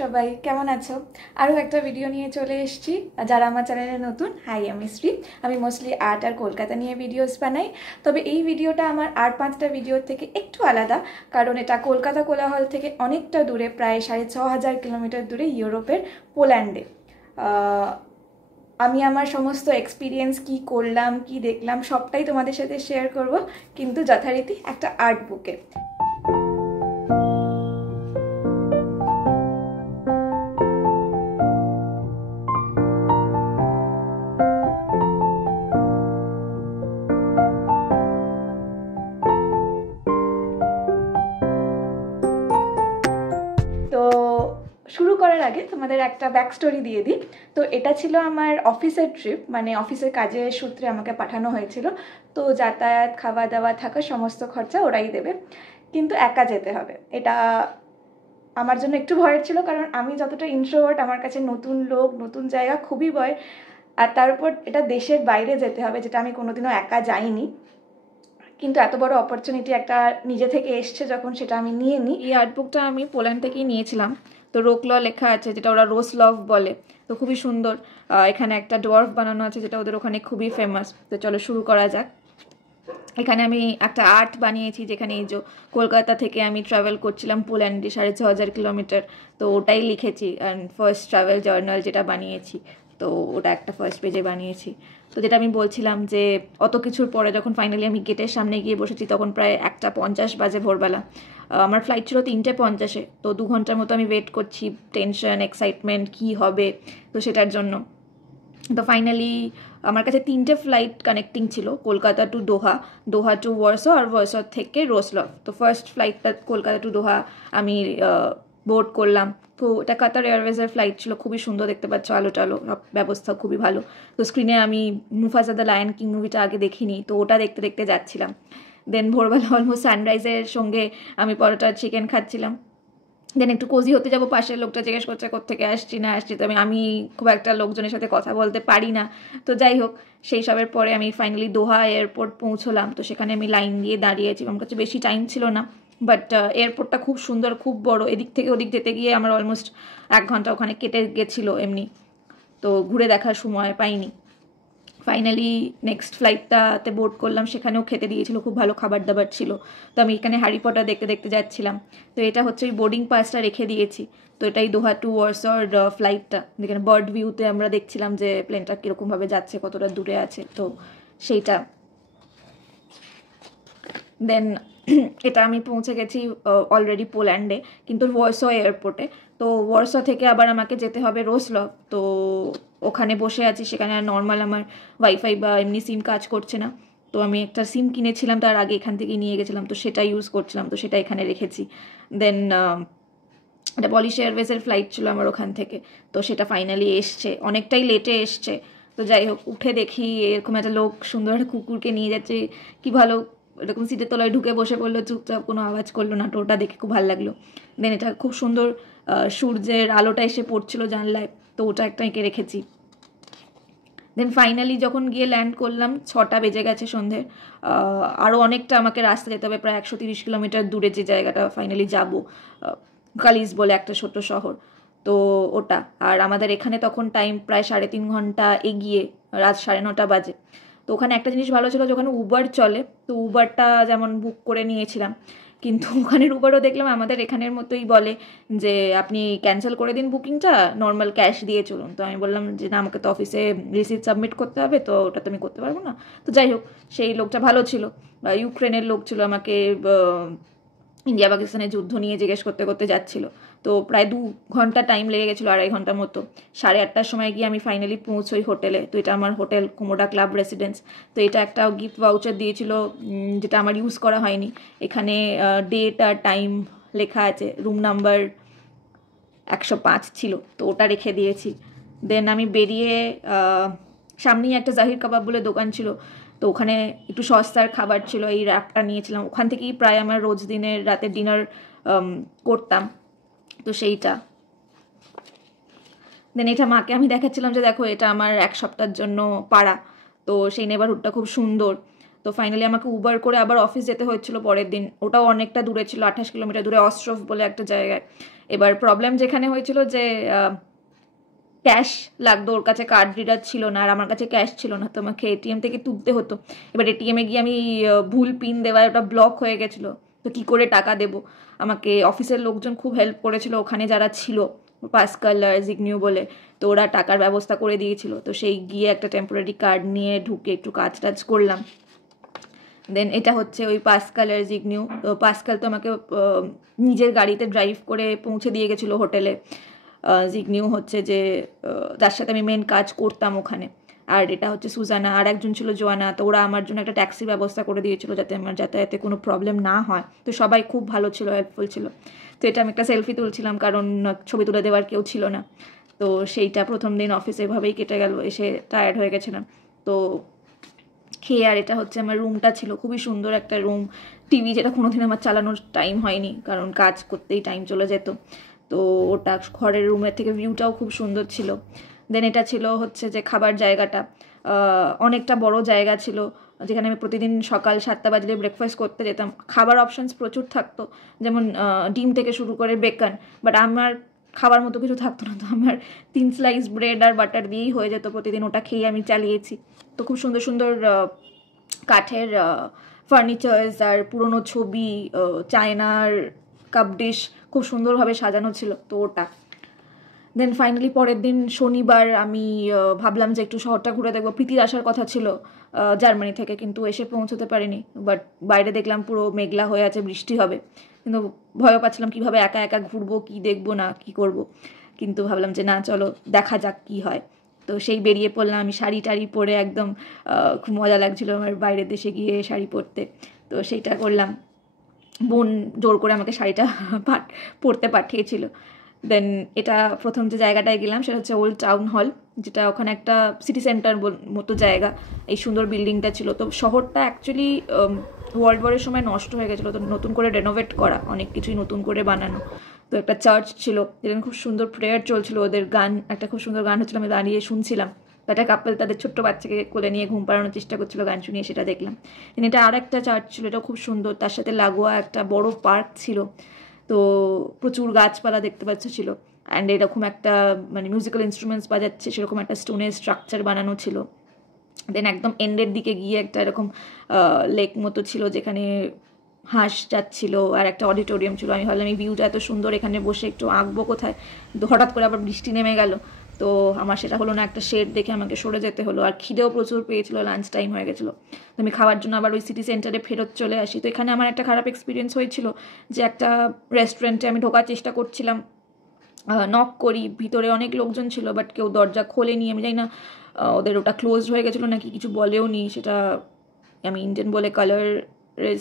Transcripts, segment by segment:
সবাই কেমন আছো? আরও একটা ভিডিও নিয়ে চলে এসেছি। যারা আমার চ্যানেলে নতুন, হাই আমি শ্রী। আমি মোস্টলি আর্ট আর কলকাতা নিয়ে ভিডিওস বানাই। তবে এই ভিডিওটা আমার আর 5টা ভিডিওর থেকে একটু আলাদা, কারণ এটা কলকাতা কোলাহল থেকে অনেকটা দূরে, প্রায় 6500 কিলোমিটার দূরে ইউরোপের পোল্যান্ডে। আমি আমার সমস্ত এক্সপিরিয়েন্স কি করলাম, কি দেখলাম, সবটাই তোমাদের সাথে শেয়ার করব, কিন্তু যথারীতি একটা আর্ট বুকে। তো শুরু করার আগে তোমাদের একটা ব্যাক স্টোরি দিয়ে দিই। তো এটা ছিল আমার অফিসের ট্রিপ, মানে অফিসের কাজের সূত্রে আমাকে পাঠানো হয়েছিল। তো যাতায়াত, খাওয়া দাওয়া, থাকা সমস্ত খরচা ওরাই দেবে, কিন্তু একা যেতে হবে। এটা আমার জন্য একটু ভয়ের ছিল, কারণ আমি যতটা ইন্ট্রোভার্ট, আমার কাছে নতুন লোক, নতুন জায়গা খুবই ভয়। আর তার উপর এটা দেশের বাইরে যেতে হবে, যেটা আমি কোনোদিনও একা যাইনি। কিন্তু এত বড় অপরচুনিটি একটা নিজে থেকে এসছে যখন, সেটা আমি নিয়ে নিই। এই আর্ট বুকটা আমি পোল্যান্ড থেকেই নিয়েছিলাম। তো রোকল লেখা আছে, যেটা ওরা রোসলভ বলে। তো খুবই সুন্দর। এখানে একটা ডোয়ার্ফ বানানো আছে, যেটা ওদের ওখানে খুবই ফেমাস। তো চলো শুরু করা যাক। এখানে আমি একটা আর্ট বানিয়েছি, যেখানে এই যে কলকাতা থেকে আমি ট্রাভেল করছিলাম পোল্যান্ডে 6500 কিলোমিটার। তো ওটাই লিখেছি, অ্যান্ড ফার্স্ট ট্রাভেল জার্নাল যেটা বানিয়েছি, তো ওটা একটা ফার্স্ট পেজে বানিয়েছি। তো যেটা আমি বলছিলাম যে অত কিছুর পরে যখন ফাইনালি আমি গেটের সামনে গিয়ে বসেছি, তখন প্রায় 1:50 বাজে ভোরবেলা। আমার ফ্লাইট ছিল 3:50, তো 2 ঘন্টার মতো আমি ওয়েট করছি, টেনশন, এক্সাইটমেন্ট কী হবে তো সেটার জন্য। তো ফাইনালি আমার কাছে 3টে ফ্লাইট কানেক্টিং ছিল, Kolkata to Doha, Doha to Warsaw, আর ওয়ার্সো থেকে রোসলভ। তো ফার্স্ট ফ্লাইটটা কলকাতা টু দোহা আমি বোর্ড করলাম। তো এটা কাতার এয়ারওয়েজের ফ্লাইট ছিল, খুবই সুন্দর, দেখতে পাচ্ছ আলো টালো, সব ব্যবস্থা খুবই ভালো। তো স্ক্রিনে আমি মুফাসা দ্য লায়ন কিং মুভিটা আগে দেখিনি, তো ওটা দেখতে দেখতে যাচ্ছিলাম। দেন ভোরবেলা অলমোস্ট সানরাইজের সঙ্গে আমি পরোটা চিকেন খাচ্ছিলাম। দেন একটু কোজি হতে যাবো, পাশের লোকটা জিজ্ঞেস করছে কোত্থেকে আসছি না আসছি। তো আমি খুব একটা লোকজনের সাথে কথা বলতে পারি না। তো যাই হোক, সেই সবের পরে আমি ফাইনালি দোহা এয়ারপোর্ট পৌঁছলাম। তো সেখানে আমি লাইন দিয়ে দাঁড়িয়েছি, আমার কাছে বেশি টাইম ছিল না। বাট এয়ারপোর্টটা খুব সুন্দর, খুব বড়। এদিক থেকে ওদিক যেতে গিয়ে আমার অলমোস্ট 1 ঘন্টা ওখানে কেটে গেছিলো এমনি। তো ঘুরে দেখার সময় পাইনি। ফাইনালি নেক্সট ফ্লাইটটাতে বোর্ড করলাম, সেখানেও খেতে দিয়েছিল, খুব ভালো খাবার দাবার ছিল। তো আমি এখানে হ্যারি পটার দেখতে দেখতে যাচ্ছিলাম। তো এটা হচ্ছে ওই বোর্ডিং পাসটা রেখে দিয়েছি। তো এটাই দোহা টু ওয়ার্সর ফ্লাইটটা, যেখানে বার্ড ভিউতে আমরা দেখছিলাম যে প্লেনটা কীরকমভাবে যাচ্ছে, কতটা দূরে আছে, তো সেইটা। দেন এটা আমি পৌঁছে গেছি অলরেডি পোল্যান্ডে, কিন্তু ওয়ার্সো এয়ারপোর্টে। তো ওয়ার্সো থেকে আবার আমাকে যেতে হবে রোসলভ। তো ওখানে বসে আছি, সেখানে আর নর্মাল আমার ওয়াইফাই বা এমনি সিম কাজ করছে না। তো আমি একটা সিম কিনেছিলাম তার আগে, এখান থেকে নিয়ে গেছিলাম, তো সেটা ইউজ করছিলাম, তো সেটা এখানে রেখেছি। দেন এটা পলিশ এয়ারওয়েজের ফ্লাইট ছিল আমার ওখান থেকে। তো সেটা ফাইনালি এসছে, অনেকটাই লেটে এসছে। তো যাই হোক, উঠে দেখি এরকম একটা লোক সুন্দর একটা কুকুরকে নিয়ে যাচ্ছে, কি ভালো, এরকম সিটের তলায় ঢুকে বসে পড়লো চুপচাপ, কোনো আওয়াজ করলো না। তো ওটা দেখে খুব ভালো লাগলো। দেন এটা খুব সুন্দর সূর্যের আলোটা এসে পড়ছিল জানলায়, তো ওটা একটা এঁকে রেখেছি। দেন ফাইনালি যখন গিয়ে ল্যান্ড করলাম, 6টা বেজে গেছে সন্ধ্যে। আরও অনেকটা আমাকে রাস্তা যেতে হবে, প্রায় 130 কিলোমিটার দূরে যে জায়গাটা ফাইনালি যাবো, কালিজ বলে একটা ছোট্ট শহর। তো ওটা, আর আমাদের এখানে তখন টাইম প্রায় 3.5 ঘন্টা এগিয়ে, রাত 9:30 বাজে। তো ওখানে একটা জিনিস ভালো ছিল, যখন উবার চলে, তো উবারটা যেমন বুক করে নিয়েছিলাম, কিন্তু ওখানের উবারও দেখলাম আমাদের এখানের মতোই বলে যে আপনি ক্যান্সেল করে দিন বুকিংটা, নর্মাল ক্যাশ দিয়ে চলুন। তো আমি বললাম যে না, আমাকে তো অফিসে রিসিপ্ট সাবমিট করতে হবে, তো ওটা তো আমি করতে পারবো না। তো যাই হোক, সেই লোকটা ভালো ছিল, ইউক্রেনের লোক ছিল, আমাকে ইন্ডিয়া পাকিস্তানের যুদ্ধ নিয়ে জিজ্ঞেস করতে করতে যাচ্ছিল। তো প্রায় 2 ঘন্টা টাইম লেগে গেছিলো, 2.5 ঘন্টার মতো। 8:30টার সময় গিয়ে আমি ফাইনালি পৌঁছোই হোটেলে। তো এটা আমার হোটেল কোমোডা ক্লাব রেসিডেন্স। তো এটা একটা গিফট ভাউচার দিয়েছিল, যেটা আমার ইউজ করা হয়নি। এখানে ডেট আর টাইম লেখা আছে, রুম নাম্বার 105 ছিল, তো ওটা রেখে দিয়েছি। দেন আমি বেরিয়ে সামনেই একটা জাহির কাবাব বলে দোকান ছিল, তো ওখানে একটু সস্তার খাবার ছিল, এই র্যাপটা নিয়েছিলাম। ওখান থেকেই প্রায় আমার রোজ দিনের রাতের ডিনার করতাম, তো সেইটা। দেন এটা মাকে আমি দেখাচ্ছিলাম যে দেখো, এটা আমার 1 সপ্তাহের জন্য পাড়া। তো সেই নেবারহুডটা খুব সুন্দর। তো ফাইনালি আমাকে উবার করে আবার অফিস যেতে হয়েছিল পরের দিন, ওটাও অনেকটা দূরে ছিল, 28 কিলোমিটার দূরে অস্ট্রফ বলে একটা জায়গায়। এবার প্রবলেম যেখানে হয়েছিল যে ক্যাশ লাগতো, ওর কাছে কার্ড রিডার ছিল না আর আমার কাছে ক্যাশ ছিল না, তো আমাকে এটিএম থেকে তুলতে হতো। এবার এটিএমে গিয়ে আমি ভুল পিন দেওয়ায় ওটা ব্লক হয়ে গেছিলো, তো কী করে টাকা দেবো। আমাকে অফিসের লোকজন খুব হেল্প করেছিল, ওখানে যারা ছিল পাসকাল আর জিগনিউ বলে, তো ওরা টাকার ব্যবস্থা করে দিয়েছিল। তো সেই গিয়ে একটা টেম্পোরারি কার্ড নিয়ে ঢুকে একটু কাজ টাজ করলাম। দেন এটা হচ্ছে ওই পাসকাল আর জিগনিউ। পাসকাল তো আমাকে নিজের গাড়িতে ড্রাইভ করে পৌঁছে দিয়ে গেছিলো হোটেলে। জিগনিউ হচ্ছে যে যার সাথে আমি মেন কাজ করতাম ওখানে। আর এটা হচ্ছে সুজানা, আর একজন ছিল জোয়ানা। তো ওরা আমার জন্য একটা ট্যাক্সির ব্যবস্থা করে দিয়েছিল যাতে আমার যাতায়াতে কোনো প্রবলেম না হয়। তো সবাই খুব ভালো ছিল, হেল্পফুল ছিল। তো এটা আমি একটা সেলফি তুলছিলাম কারণ ছবি তুলে দেওয়ার কেউ ছিল না। তো সেইটা প্রথম দিন অফিসে এভাবেই কেটে গেল, এসে টায়ার্ড হয়ে গেছিলাম। তো খেয়ে, আর এটা হচ্ছে আমার রুমটা ছিল, খুবই সুন্দর একটা রুম। টিভি যেটা কোনোদিন আমার চালানোর টাইম হয়নি কারণ কাজ করতেই টাইম চলে যেত। তো ওটা ঘরের রুমের থেকে ভিউটাও খুব সুন্দর ছিল। দেন এটা ছিল হচ্ছে যে খাবার জায়গাটা, অনেকটা বড় জায়গা ছিল যেখানে আমি প্রতিদিন সকাল 7টা বাজলে ব্রেকফাস্ট করতে যেতাম। খাবার অপশানস প্রচুর থাকতো, যেমন ডিম থেকে শুরু করে বেকন, বাট আমার খাবার মতো কিছু থাকতো না। তো আমার 3 স্লাইস ব্রেড আর বাটার দিয়েই হয়ে যেত প্রতিদিন, ওটা খেয়ে আমি চালিয়েছি। তো খুব সুন্দর সুন্দর কাঠের ফার্নিচার্স আর পুরনো ছবি, চায়নার কাপ ডিশ খুব সুন্দরভাবে সাজানো ছিল। তো ওটা দেন ফাইনালি পরের দিন শনিবার আমি ভাবলাম যে একটু শহরটা ঘুরে দেখবো। প্রীতির আসার কথা ছিল জার্মানি থেকে, কিন্তু এসে পৌঁছতে পারিনি। বাট বাইরে দেখলাম পুরো মেঘলা হয়ে আছে, বৃষ্টি হবে, কিন্তু ভয়ও পাচ্ছিলাম কীভাবে একা একা ঘুরবো, কী দেখবো না কী করব। কিন্তু ভাবলাম যে না, চলো দেখা যাক কী হয়। তো সেই বেরিয়ে পড়লাম আমি শাড়ি টাড়ি পরে, একদম খুব মজা লাগছিলো আমার বাইরের দেশে গিয়ে শাড়ি পরতে। তো সেইটা করলাম, বোন জোর করে আমাকে শাড়িটা পরতে পাঠিয়েছিল। দেন এটা প্রথম যে জায়গাটায় গেলাম সেটা হচ্ছে ওল্ড টাউন হল, যেটা ওখানে একটা সিটি সেন্টার মতো জায়গা, এই সুন্দর বিল্ডিংটা ছিল। তো শহরটা অ্যাকচুয়ালি ওয়ার্ল্ড ওয়ারের সময় নষ্ট হয়ে গেছিলো, তো নতুন করে রেনোভেট করা, অনেক কিছুই নতুন করে বানানো। তো একটা চার্চ ছিল যেখানে খুব সুন্দর প্রেয়ার চলছিল, ওদের গান, একটা খুব সুন্দর গান হচ্ছিল, আমি দাঁড়িয়ে শুনছিলাম। একটা কাপল তাদের ছোট্ট বাচ্চাকে কোলে নিয়ে ঘুম পাড়ানোর চেষ্টা করছিল, গান শুনিয়ে, সেটা দেখলাম। এটা আর একটা চার্চ ছিল, এটা খুব সুন্দর, তার সাথে লাগোয়া একটা বড় পার্ক ছিল। তো প্রচুর গাছপালা দেখতে ছিল। অ্যান্ড এরকম একটা মানে মিউজিক্যাল ইনস্ট্রুমেন্টস বাজাচ্ছে সেরকম একটা স্টোনের স্ট্রাকচার বানানো ছিল। দেন একদম এন্ডের দিকে গিয়ে একটা এরকম লেক মতো ছিল যেখানে হাঁস যাচ্ছিল, আর একটা অডিটোরিয়াম ছিল। আমি ভাবলাম এই ভিউটা এত সুন্দর, এখানে বসে একটু আঁকবো কোথায়। তো হঠাৎ করে আবার বৃষ্টি নেমে গেল, তো আমার সেটা হলো না, একটা শেড দেখে আমাকে সরে যেতে হলো। আর খিদেও প্রচুর পেয়েছিল, লাঞ্চ টাইম হয়ে গেছিলো। তো আমি খাওয়ার জন্য আবার ওই সিটি সেন্টারে ফেরত চলে আসি। তো এখানে আমার একটা খারাপ এক্সপিরিয়েন্স হয়েছিল যে একটা রেস্টুরেন্টে আমি ঢোকার চেষ্টা করছিলাম, নক করি, ভিতরে অনেক লোকজন ছিল বাট কেউ দরজা খোলেনি। আমি জানি না ওদের ওটা ক্লোজ হয়ে গেছিলো নাকি, কিছু বলেও নি। সেটা আমি ইন্ডিয়ান বলে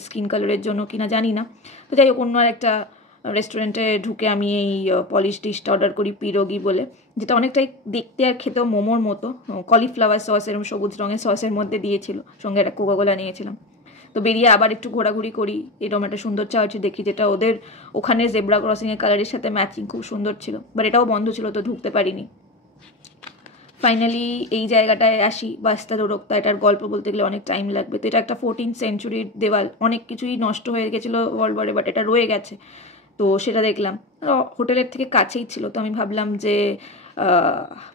স্কিন কালারের জন্য কিনা জানি না। তো যাই হোক, অন্য একটা রেস্টুরেন্টে ঢুকে আমি এই পলিশ ডিশটা অর্ডার করি, পিরোগি বলে, যেটা অনেকটাই দেখতে আর খেতেও মোমোর মতো। কলিফ্লাওয়ার সস এরকম সবুজ রঙের সসের মধ্যে দিয়েছিল, সঙ্গে একটা কোকাকোলা নিয়েছিলাম। তো বেরিয়ে আবার একটু ঘোরাঘুরি করি, এরকম একটা সুন্দর চার্চ দেখি যেটা ওদের ওখানে জেব্রা ক্রসিংয়ের কালারের সাথে ম্যাচিং, খুব সুন্দর ছিল। বাট এটাও বন্ধ ছিল, তো ঢুকতে পারিনি। ফাইনালি এই জায়গাটায় আসি, বাস্তা দোরক্তা। এটার গল্প বলতে গেলে অনেক টাইম লাগবে। তো এটা একটা 14th সেঞ্চুরির দেওয়াল, অনেক কিছুই নষ্ট হয়ে গেছিলো ওয়ার্ল্ড ওয়ারে, বাট এটা রয়ে গেছে। তো সেটা দেখলাম, হোটেলের থেকে কাছেই ছিল। তো আমি ভাবলাম যে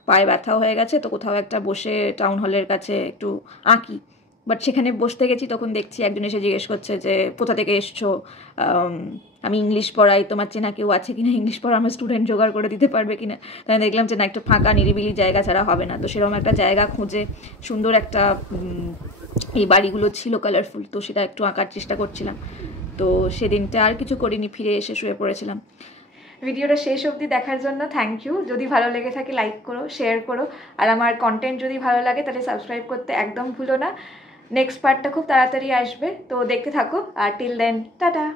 পায়ে ব্যথা হয়ে গেছে, তো কোথাও একটা বসে টাউন হলের কাছে একটু আঁকি। বাট সেখানে বসতে গেছি, তখন দেখছি একজন এসে জিজ্ঞেস করছে যে কোথা থেকে এসছো, আমি ইংলিশ পড়াই, তোমার চেনা কেউ আছে কিনা ইংলিশ পড়া, আমার স্টুডেন্ট জোগাড় করে দিতে পারবে কিনা। তাই দেখলাম যে না, একটু ফাঁকা নিরিবিলি জায়গা ছাড়া হবে না। তো সেরকম একটা জায়গা খুঁজে, সুন্দর একটা এই বাড়িগুলো ছিল কালারফুল, তো সেটা একটু আঁকার চেষ্টা করছিলাম। তো সেদিনটা আর কিছু করিনি, ফিরে এসে শুয়ে পড়েছিলাম। ভিডিওটা শেষ অবধি দেখার জন্য থ্যাংক ইউ। যদি ভালো লেগে থাকে লাইক করো, শেয়ার করো, আর আমার কন্টেন্ট যদি ভালো লাগে তাহলে সাবস্ক্রাইব করতে একদম ভুলো না। নেক্সট পার্টটা খুব তাড়াতাড়ি আসবে, তো দেখতে থাকো। আর টিল দেন, টাটা।